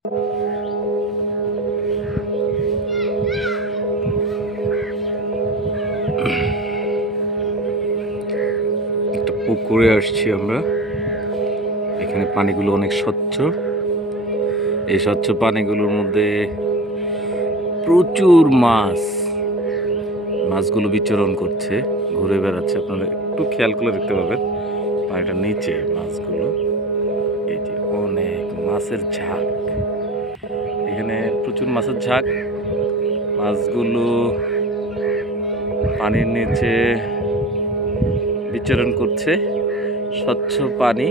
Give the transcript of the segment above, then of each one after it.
একটা পুকুরে আসছি আমরা। এখানে পানিগুলো অনেক স্বচ্ছ। এই স্বচ্ছ পানিগুলোর মধ্যে প্রচুর মাছ। মাছগুলো বিচরণ করছে, ঘুরে বেড়াচ্ছে। আপনারা একটু খেয়াল করে দেখতে পাবেন পানিটার নিচে মাছগুলো। এই যে অনেক মাছের ঝাঁক, এখানে প্রচুর মাছের ঝাঁক। মাছগুলো পানির নিচে বিচরণ করছে। স্বচ্ছ পানি,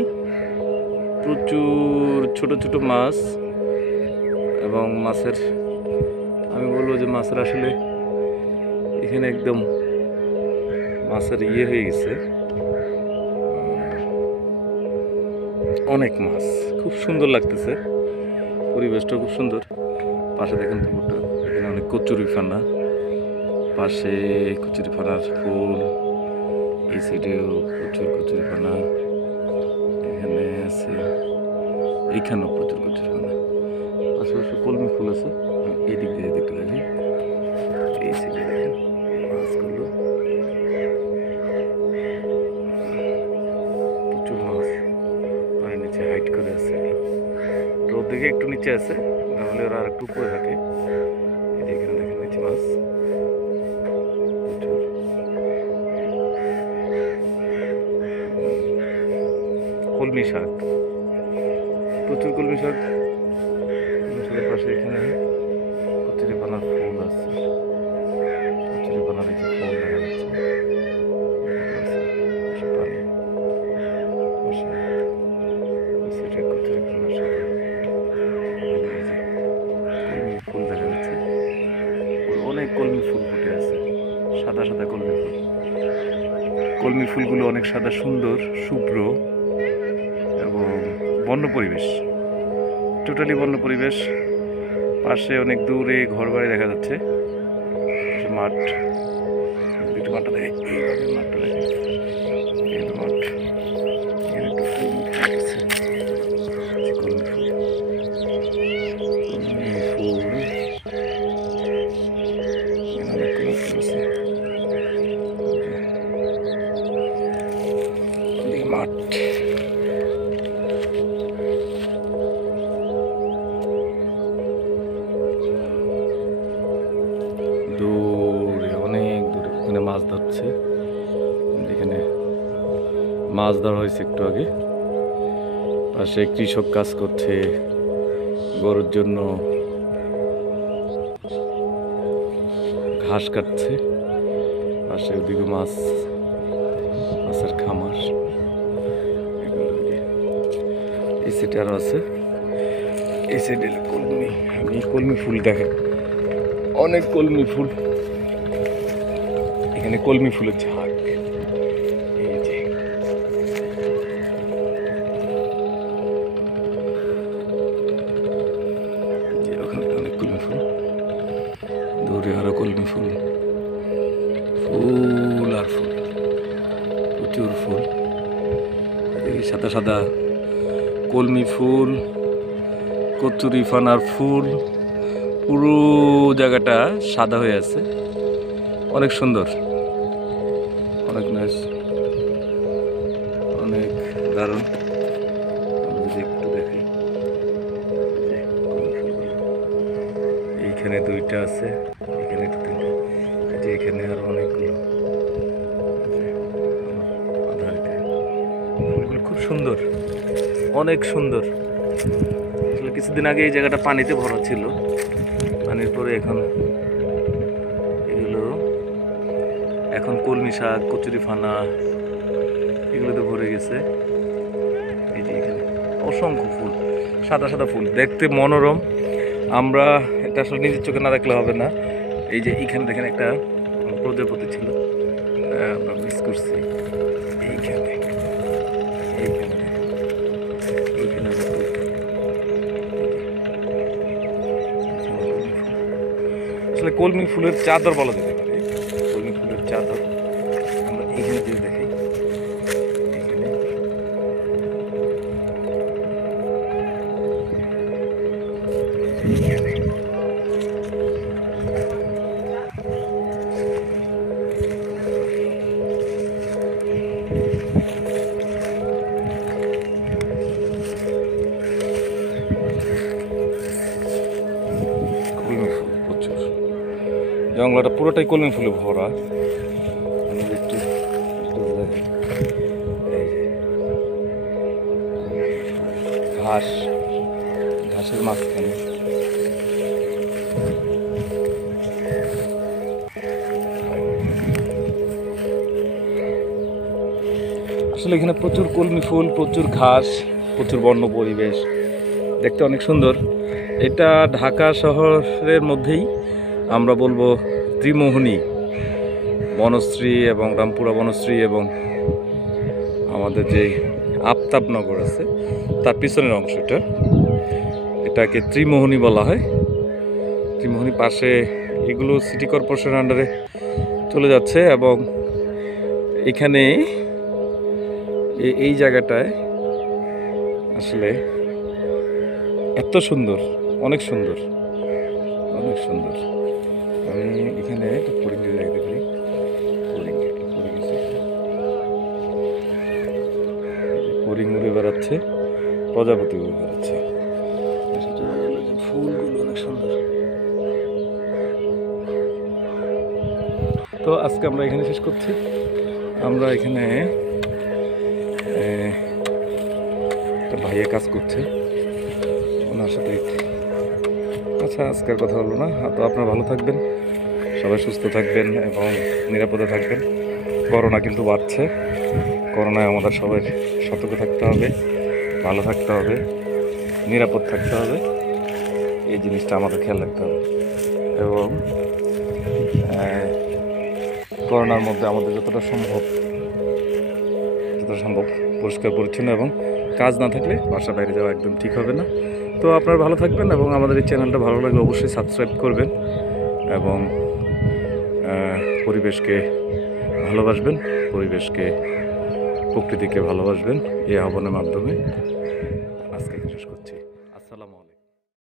প্রচুর ছোট ছোট মাছ। এবং মাছের, আমি বলবো যে মাছের আসলে এখানে একদম মাছের হয়ে গেছে। অনেক মাছ, খুব সুন্দর লাগতেছে, পরিবেশটা খুব সুন্দর। পাশে দেখেন পুকুরটা, এখানে অনেক কচুরিপানা, পাশে কচুরিপানার ফুল, এই সাইডেও প্রচুর কচুরিপানা, এখানে আছে, এইখানেও প্রচুর কচুরিপানা। পাশাপাশি কলমি ফুল আছে, এই দিক দিয়ে দেখতে দেখি, এই সাইডে দেখেন মাছগুলো, প্রচুর মাছ পানির নিচে হাইট করে আছে। রোদ দিকে একটু নিচে আছে, নাহলে ওরা আর একটু উপরে থাকে। এখানে দেখেন নিচে মাছ প্রচুর। কলমি শাক, প্রচুর কলমি শাক। কলমি শাকের পাশে এখানে কচুরিপানার ফুল আছে, কচুরিপানার এই যে ফুল দেখা যাচ্ছে। ফুল দেখা যাচ্ছে, অনেক কলমি ফুল ফুটে আছে, সাদা সাদা কলমি ফুল। কলমি ফুলগুলো অনেক সাদা, সুন্দর, শুভ্র এবং বন্য পরিবেশ, টোটালি বন্য পরিবেশ। পাশে অনেক দূরে ঘর বাড়ি দেখা যাচ্ছে, মাঠ, দুটো মাঠটা দেখে, এইভাবে মাঠটা দেখে, এই মাঠ, এখানে একটু ফুল আছে, কলমি ফুল, কলমি ফুল, অনেক কলমি ফুল আছে, মাঠ। দূরে, অনেক দূরে ওখানে মাছ ধরছে, এখানে মাছ ধরা হয়েছে একটু আগে। পাশে কৃষক কাজ করছে, গরুর জন্য ঘাস কাটছে। পাশে ওদিকে মাছ, মাছের খামার, এই সাইডে আরো আছে, এই সাইডে কলমি, আমি কলমি ফুল দেখে, অনেক কলমি ফুল, এখানে কলমি ফুলের ঝাঁক। এই যে ওখানে অনেক কলমি ফুল, দূরে আরো কলমি ফুল, ফুল আর ফুল, প্রচুর ফুল, এই সাদা সাদা কলমি ফুল, কচুরিপানার ফুল, পুরো জায়গাটা সাদা হয়ে আছে, অনেক সুন্দর, অনেক নাইস, অনেক দারুণ। একটু দেখি, এইখানে দুইটা আছে, এখানে তিনটা, এখানে আরো অনেকগুলো, ফুলগুলো খুব সুন্দর, অনেক সুন্দর। আসলে কিছুদিন আগে এই জায়গাটা পানিতে ভরা ছিল, পানির পরে এখন এগুলো, এখন কলমি শাক, কচুরিপানা এগুলোতে ভরে গেছে। এই যে এখানে অসংখ্য ফুল, সাদা সাদা ফুল, দেখতে মনোরম। আমরা এটা আসলে নিজের চোখে না দেখলে হবে না। এই যে এইখানে দেখেন একটা প্রজাপতি ছিল, আমরা মিস করছি। এইখানে এইখানে এইখানে আসলে কলমি ফুলের চাদর বলা যেতে পারে, কলমি ফুলের চাদর। আমরা এইখানে যদি দেখি, কলমি ফুল প্রচুর, জঙ্গলটা পুরোটাই কলমি ফুলে ভরা। একটু ঘাস, ঘাসের মাঝখানে আসলে এখানে প্রচুর কলমি ফুল, প্রচুর ঘাস, প্রচুর বন্য পরিবেশ, দেখতে অনেক সুন্দর। এটা ঢাকা শহরের মধ্যেই আমরা বলবো ত্রিমোহনী বনশ্রী এবং রামপুরা বনশ্রী এবং আমাদের যে আফতাবনগর আছে তার পিছনের অংশটা, এটাকে ত্রিমোহনী বলা হয়। ত্রিমোহনী পাশে এগুলো সিটি কর্পোরেশনের আন্ডারে চলে যাচ্ছে এবং এখানে এই জায়গাটায় আসলে এত সুন্দর, অনেক সুন্দর, অনেক সুন্দর। আমি এখানে একটা ফড়িং দেখতে পারি, ফড়িং উড়ে বেড়াচ্ছে, প্রজাপতি উড়ে বেড়াচ্ছে। ফুলগুলো অনেক সুন্দর। তো আজকে আমরা এখানে শেষ করছি। আমরা এখানে একটা ভাইয়া কাজ করছে, ওনার সাথে। আচ্ছা, আজকের কথা হলো না। তো আপনারা ভালো থাকবেন, সবাই সুস্থ থাকবেন এবং নিরাপদে থাকবেন। করোনা কিন্তু বাড়ছে, করোনায় আমাদের সবাই সতর্ক থাকতে হবে, ভালো থাকতে হবে, নিরাপদ থাকতে হবে। এই জিনিসটা আমাদের খেয়াল রাখতে হবে এবং করোনার মধ্যে আমাদের যতটা সম্ভব পরিষ্কার পরিচ্ছন্ন এবং কাজ না থাকলে বাসা বাইরে যাওয়া একদম ঠিক হবে না। তো আপনারা ভালো থাকবেন এবং আমাদের এই চ্যানেলটা ভালো লাগলে অবশ্যই সাবস্ক্রাইব করবেন এবং পরিবেশকে ভালোবাসবেন, পরিবেশকে, প্রকৃতিকে ভালোবাসবেন এই আহ্বানের মাধ্যমে।